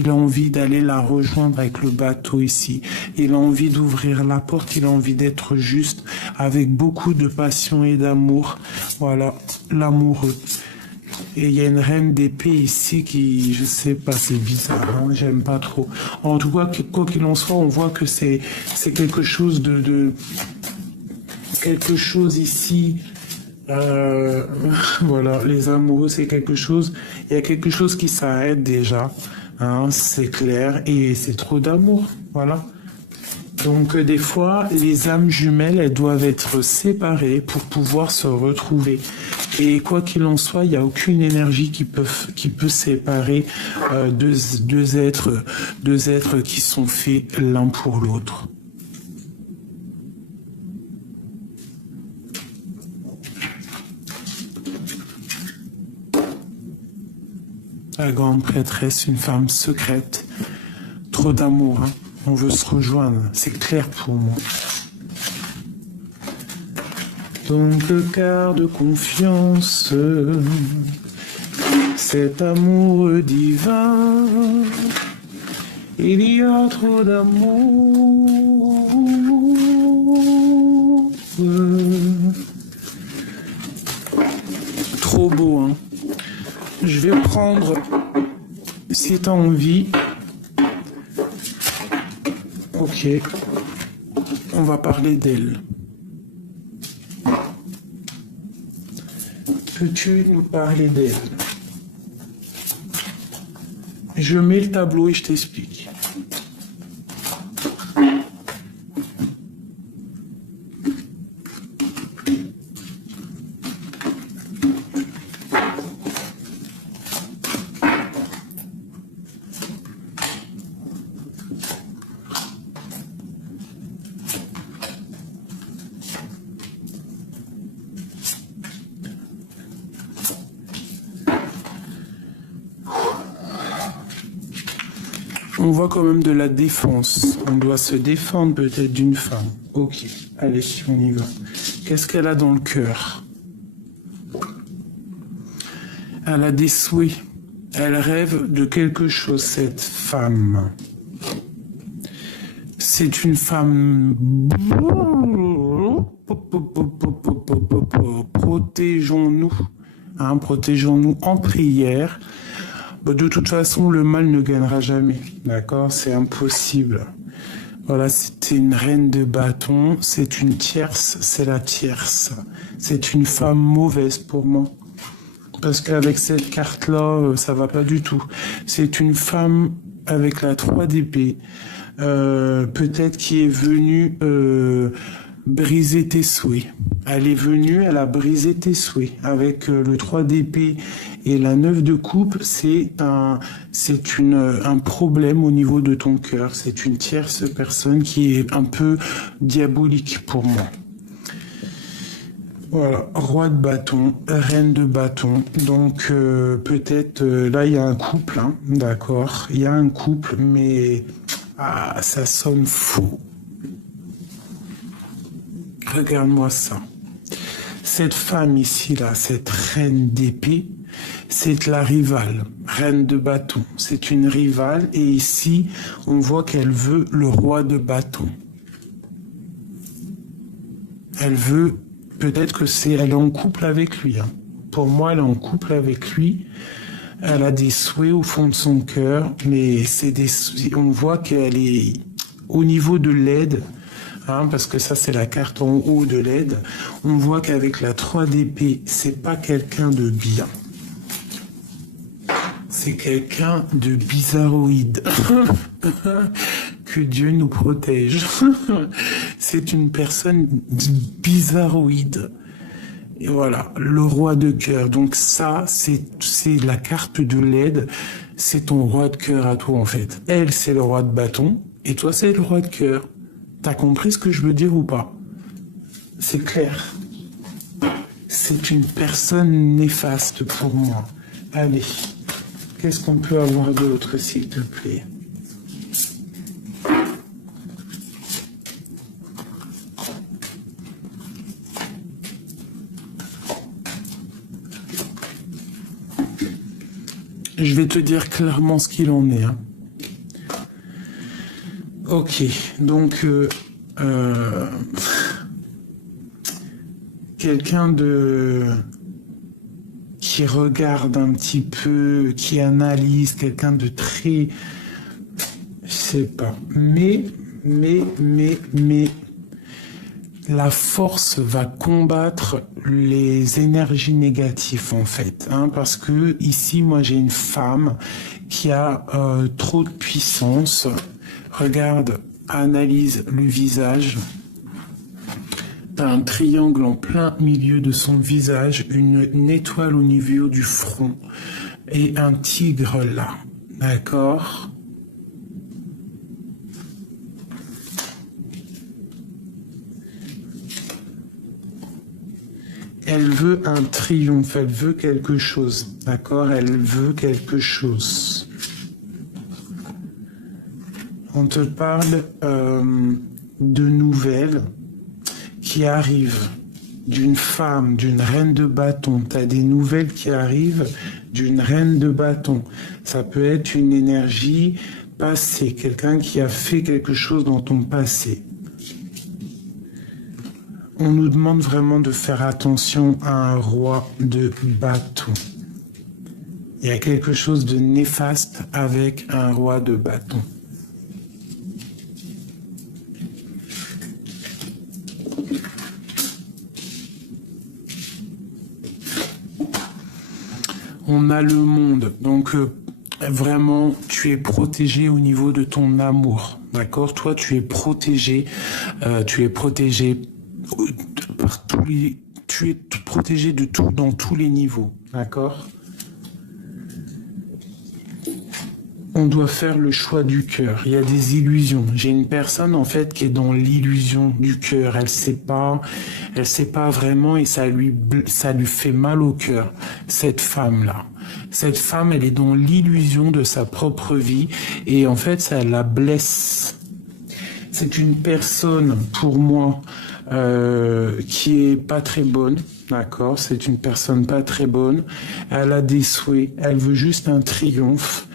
a envie d'aller la rejoindre avec le bateau ici. Il a envie d'ouvrir la porte, il a envie d'être juste, avec beaucoup de passion et d'amour. Voilà, l'amoureux. Et il y a une reine d'épée ici qui, je sais pas, c'est bizarre, hein, j'aime pas trop. En tout cas, quoi qu'il en soit, on voit que c'est quelque chose quelque chose ici. Voilà, les amoureux, c'est quelque chose. Il y a quelque chose qui s'arrête déjà, hein, c'est clair, et c'est trop d'amour, voilà. Donc des fois, les âmes jumelles, elles doivent être séparées pour pouvoir se retrouver. Et quoi qu'il en soit, il n'y a aucune énergie qui peut séparer deux êtres qui sont faits l'un pour l'autre. La grande prêtresse, une femme secrète. Trop d'amour, hein. On veut se rejoindre, c'est clair pour moi. Donc garde confiance, cet amour divin, il y a trop d'amour. Trop beau, hein. Je vais prendre, si tu as envie, ok, on va parler d'elle. Peux-tu nous parler d'elle? Je mets le tableau et je t'explique. On voit quand même de la défense. On doit se défendre peut-être d'une femme. Ok, allez, on y va. Qu'est-ce qu'elle a dans le cœur? Elle a des souhaits. Elle rêve de quelque chose, cette femme. C'est une femme... Protégeons-nous. Hein, protégeons-nous en prière. De toute façon, le mal ne gagnera jamais. D'accord? C'est impossible. Voilà, c'était une reine de bâton. C'est une tierce. C'est la tierce. C'est une femme mauvaise pour moi. Parce qu'avec cette carte-là, ça va pas du tout. C'est une femme avec la 3 d'épée. Peut-être qui est venue briser tes souhaits. Elle est venue, elle a brisé tes souhaits. Avec le 3 d'épée et la 9 de coupe, c'est un problème au niveau de ton cœur. C'est une tierce personne qui est un peu diabolique pour moi. Voilà, roi de bâton, reine de bâton. Donc peut-être là il y a un couple, hein, d'accord. Il y a un couple, mais ça sonne faux. Regarde-moi ça. Cette femme ici là, cette reine d'épée, c'est la rivale, reine de bâton. C'est une rivale et ici on voit qu'elle veut le roi de bâton. Elle veut. Peut-être que elle est en couple avec lui. Hein. Pour moi, elle est en couple avec lui. Elle a des souhaits au fond de son cœur, mais on voit qu'elle est au niveau de l'aide, hein, parce que ça, c'est la carte en haut de l'aide. On voit qu'avec la 3 d'épée, c'est pas quelqu'un de bien. C'est quelqu'un de bizarroïde. Que Dieu nous protège. C'est une personne bizarroïde. Et voilà, le roi de cœur. Donc ça, c'est la carte de l'aide. C'est ton roi de cœur à toi, en fait. Elle, c'est le roi de bâton. Et toi, c'est le roi de cœur. T'as compris ce que je veux dire ou pas? C'est clair. C'est une personne néfaste pour moi. Allez. Qu'est-ce qu'on peut avoir d'autre, s'il te plaît? Je vais te dire clairement ce qu'il en est. Hein. Ok, donc quelqu'un qui regarde un petit peu, qui analyse, quelqu'un de très, je sais pas, mais la force va combattre les énergies négatives en fait, hein, parce que ici moi j'ai une femme qui a trop de puissance. Regarde, analyse le visage. T'as un triangle en plein milieu de son visage, une étoile au niveau du front et un tigre là, d'accord? Elle veut un triomphe, elle veut quelque chose, d'accord? Elle veut quelque chose. On te parle de nouvelles qui arrivent d'une femme, d'une reine de bâton. Tu as des nouvelles qui arrivent d'une reine de bâton. Ça peut être une énergie passée, quelqu'un qui a fait quelque chose dans ton passé. On nous demande vraiment de faire attention à un roi de bâton. Il y a quelque chose de néfaste avec un roi de bâton. On a le monde, donc vraiment tu es protégé au niveau de ton amour, d'accord? Toi tu es protégé par tu es protégé de tout dans tous les niveaux, d'accord? On doit faire le choix du cœur. Il y a des illusions. J'ai une personne en fait qui est dans l'illusion du cœur. Elle sait pas vraiment et ça lui fait mal au cœur. Cette femme là, Cette femme, elle est dans l'illusion de sa propre vie et en fait, ça la blesse. C'est une personne, pour moi, qui est pas très bonne, d'accord? C'est une personne pas très bonne. Elle a des souhaits, elle veut juste un triomphe.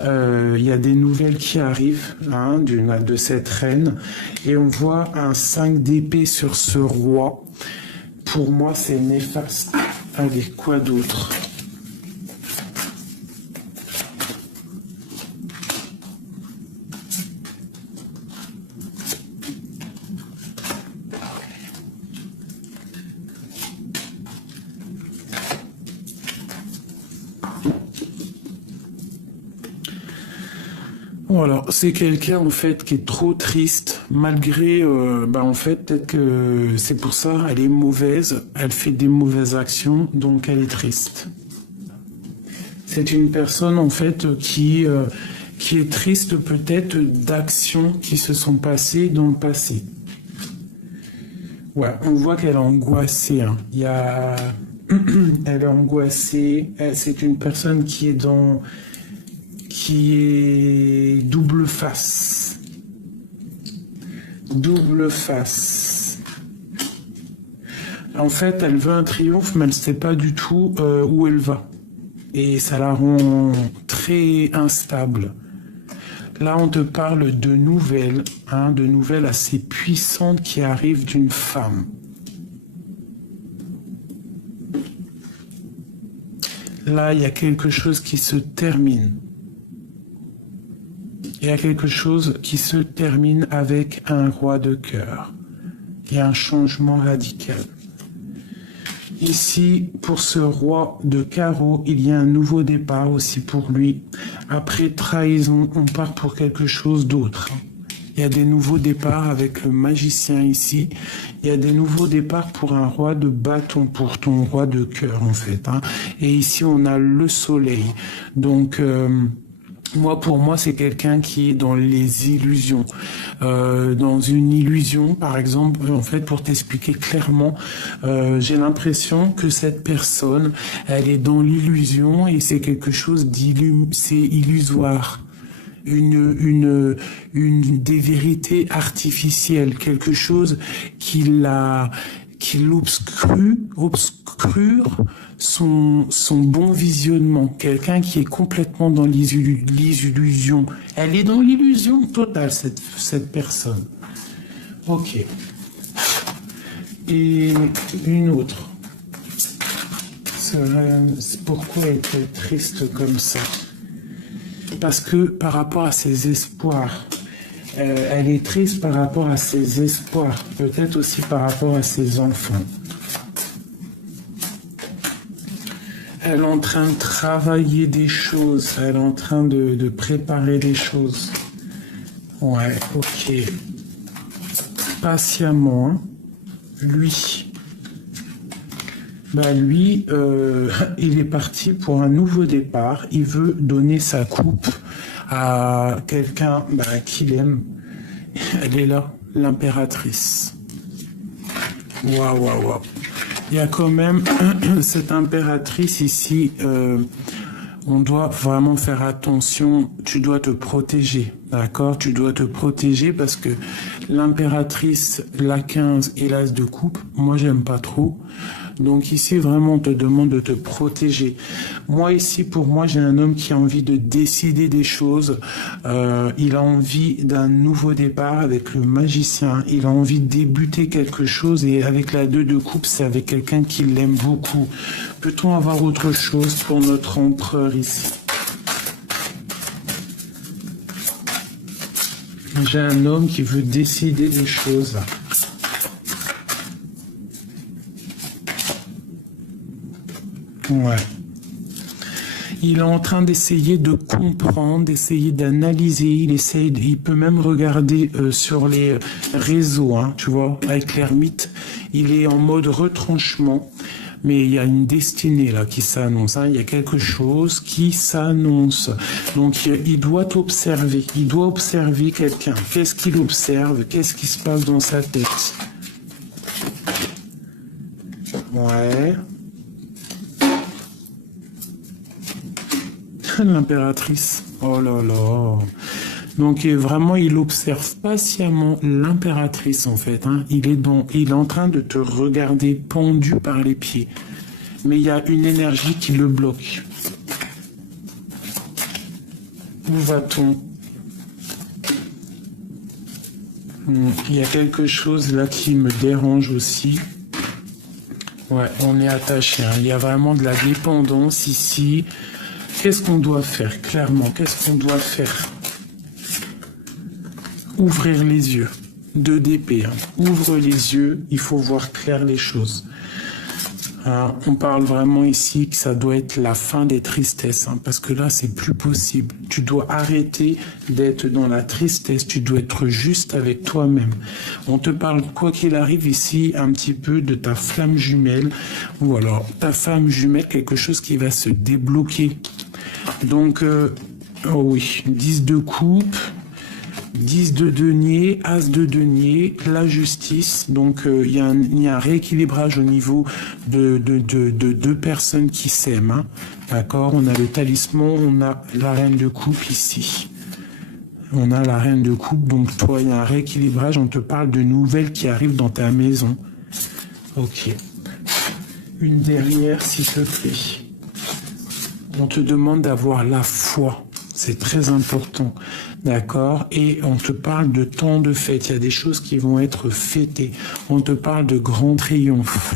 Il y a des nouvelles qui arrivent hein, de cette reine et on voit un 5 d'épée sur ce roi. Pour moi, c'est néfaste. Allez, quoi d'autre? Voilà, c'est quelqu'un en fait qui est trop triste, malgré, en fait peut-être que c'est pour ça, elle est mauvaise, elle fait des mauvaises actions, donc elle est triste. C'est une personne en fait qui est triste peut-être d'actions qui se sont passées dans le passé. Ouais, on voit qu'elle est angoissée. Hein. Elle est angoissée. C'est une personne qui est double face. Double face. En fait, elle veut un triomphe, mais elle ne sait pas du tout où elle va. Et ça la rend très instable. Là, on te parle de nouvelles assez puissantes qui arrivent d'une femme. Là, il y a quelque chose qui se termine. Il y a quelque chose qui se termine avec un roi de cœur. Il y a un changement radical. Ici, pour ce roi de carreau, il y a un nouveau départ aussi pour lui. Après trahison, on part pour quelque chose d'autre. Il y a des nouveaux départs avec le magicien ici. Il y a des nouveaux départs pour un roi de bâton, pour ton roi de cœur en fait. Hein. Et ici, on a le soleil. Donc... pour moi, c'est quelqu'un qui est dans les illusions. Dans une illusion, par exemple, en fait, pour t'expliquer clairement, j'ai l'impression que cette personne, elle est dans l'illusion et c'est quelque chose c'est illusoire. Des vérités artificielles, quelque chose qui l'obscure son bon visionnement. Quelqu'un qui est complètement dans les illusions. Elle est dans l'illusion totale, cette personne. Ok. Et une autre. Pourquoi est-elle triste comme ça? Parce que par rapport à ses espoirs, elle est triste par rapport à ses espoirs, peut-être aussi par rapport à ses enfants. Elle est en train de travailler des choses, elle est en train de préparer des choses. Ouais, ok. Patiemment, hein. Lui, il est parti pour un nouveau départ. Il veut donner sa coupe à quelqu'un qu'il aime. Elle est là, l'impératrice. Waouh. Il y a quand même cette impératrice ici. On doit vraiment faire attention. Tu dois te protéger, d'accord? Tu dois te protéger parce que l'impératrice, la 15 et l'as de coupe, moi j'aime pas trop. Donc ici, vraiment, on te demande de te protéger. Moi, ici, pour moi, j'ai un homme qui a envie de décider des choses. Il a envie d'un nouveau départ avec le magicien. Il a envie de débuter quelque chose. Et avec la 2 de coupe, c'est avec quelqu'un qui l'aime beaucoup. Peut-on avoir autre chose pour notre empereur ici? J'ai un homme qui veut décider des choses. Ouais. Il est en train d'essayer de comprendre, d'essayer d'analyser. Il peut même regarder sur les réseaux, hein, tu vois, avec l'ermite. Il est en mode retranchement, mais il y a une destinée là qui s'annonce. Hein, il y a quelque chose qui s'annonce. Donc il doit observer. Il doit observer quelqu'un. Qu'est-ce qu'il observe? Qu'est-ce qui se passe dans sa tête? Ouais. L'impératrice. Oh là là. Donc vraiment, il observe patiemment l'impératrice en fait. Hein. Il est en train de te regarder pendu par les pieds. Mais il y a une énergie qui le bloque. Où va-t-on? Il y a quelque chose là qui me dérange aussi. Ouais, on est attaché. Hein. Il y a vraiment de la dépendance ici. Qu'est-ce qu'on doit faire, clairement? Qu'est-ce qu'on doit faire? Ouvrir les yeux. 2 d'épée. Hein. Ouvre les yeux, il faut voir clair les choses. Hein, on parle vraiment ici que ça doit être la fin des tristesses, hein, parce que là, c'est plus possible. Tu dois arrêter d'être dans la tristesse, tu dois être juste avec toi-même. On te parle, quoi qu'il arrive ici, un petit peu de ta flamme jumelle, ou alors ta femme jumelle, quelque chose qui va se débloquer. Donc, oh oui, 10 de coupe, 10 de denier, as de denier, la justice. Donc, il y a un rééquilibrage au niveau de 2 personnes qui s'aiment. Hein. D'accord? On a le talisman, on a la reine de coupe ici. On a la reine de coupe. Donc, toi, il y a un rééquilibrage. On te parle de nouvelles qui arrivent dans ta maison. Ok. Une dernière, s'il te plaît. On te demande d'avoir la foi. C'est très important. D'accord? Et on te parle de temps de fête. Il y a des choses qui vont être fêtées. On te parle de grand triomphe.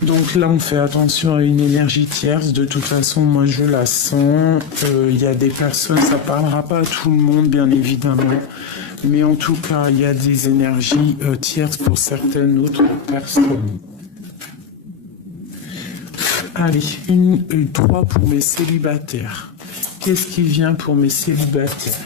Donc là, on fait attention à une énergie tierce. De toute façon, moi, je la sens. Il y a des personnes, ça parlera pas à tout le monde, bien évidemment. Mais en tout cas, il y a des énergies tierces pour certaines autres personnes. Allez, une 3 pour mes célibataires. Qu'est-ce qui vient pour mes célibataires?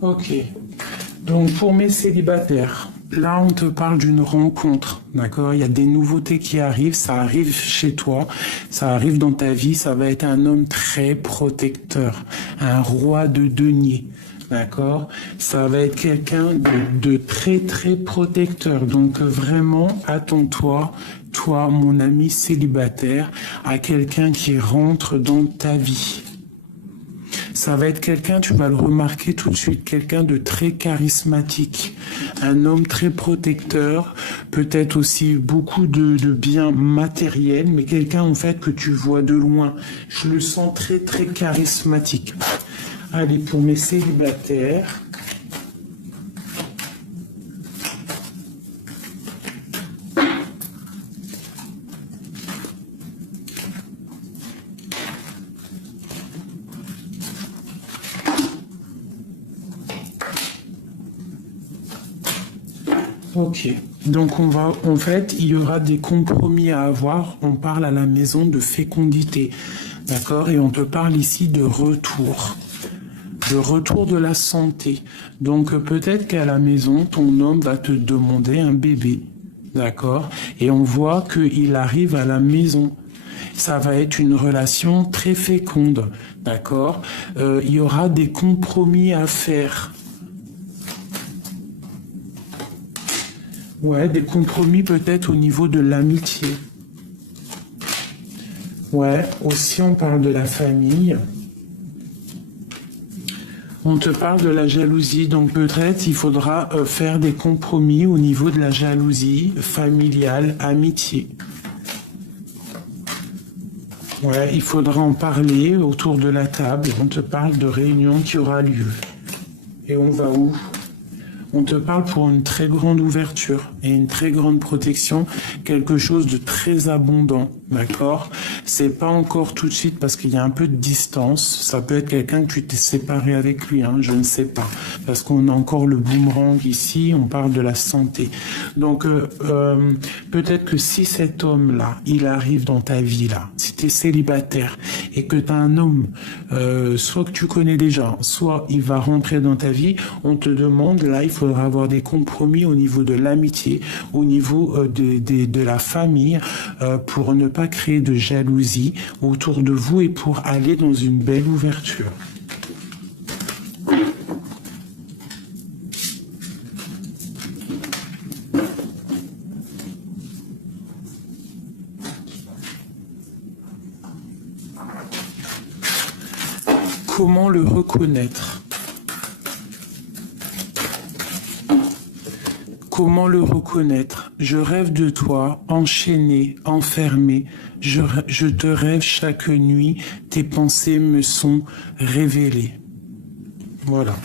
Ok. Donc pour mes célibataires, là on te parle d'une rencontre, d'accord? Il y a des nouveautés qui arrivent, ça arrive chez toi, ça arrive dans ta vie, ça va être un homme très protecteur, un roi de denier, d'accord? Ça va être quelqu'un de très très protecteur, donc vraiment attends-toi, toi mon ami célibataire, à quelqu'un qui rentre dans ta vie. Ça va être quelqu'un, tu vas le remarquer tout de suite, quelqu'un de très charismatique, un homme très protecteur, peut-être aussi beaucoup de biens matériels, mais quelqu'un en fait que tu vois de loin. Je le sens très très charismatique. Allez, pour mes célibataires. Ok, donc en fait, il y aura des compromis à avoir. On parle à la maison de fécondité, d'accord? Et on te parle ici de retour de la santé. Donc peut-être qu'à la maison, ton homme va te demander un bébé, d'accord? Et on voit qu'il arrive à la maison. Ça va être une relation très féconde, d'accord? Il y aura des compromis à faire. Ouais, des compromis peut-être au niveau de l'amitié. Ouais, aussi on parle de la famille. On te parle de la jalousie, donc peut-être il faudra faire des compromis au niveau de la jalousie familiale, amitié. Ouais, il faudra en parler autour de la table. On te parle de réunion qui aura lieu. Et on va où? On te parle pour une très grande ouverture et une très grande protection, quelque chose de très abondant, d'accord? C'est pas encore tout de suite parce qu'il y a un peu de distance. Ça peut être quelqu'un que tu t'es séparé avec lui, hein, je ne sais pas. Parce qu'on a encore le boomerang ici, on parle de la santé. Donc peut-être que si cet homme-là, il arrive dans ta vie là, si tu es célibataire et que tu as un homme, soit que tu connais déjà, soit il va rentrer dans ta vie, on te demande, là, il faudra avoir des compromis au niveau de l'amitié, au niveau de la famille, pour ne pas créer de jalousie autour de vous et pour aller dans une belle ouverture. Comment le reconnaître? Comment le reconnaître? Je rêve de toi, enchaîné, enfermé. Je te rêve chaque nuit, tes pensées me sont révélées. Voilà.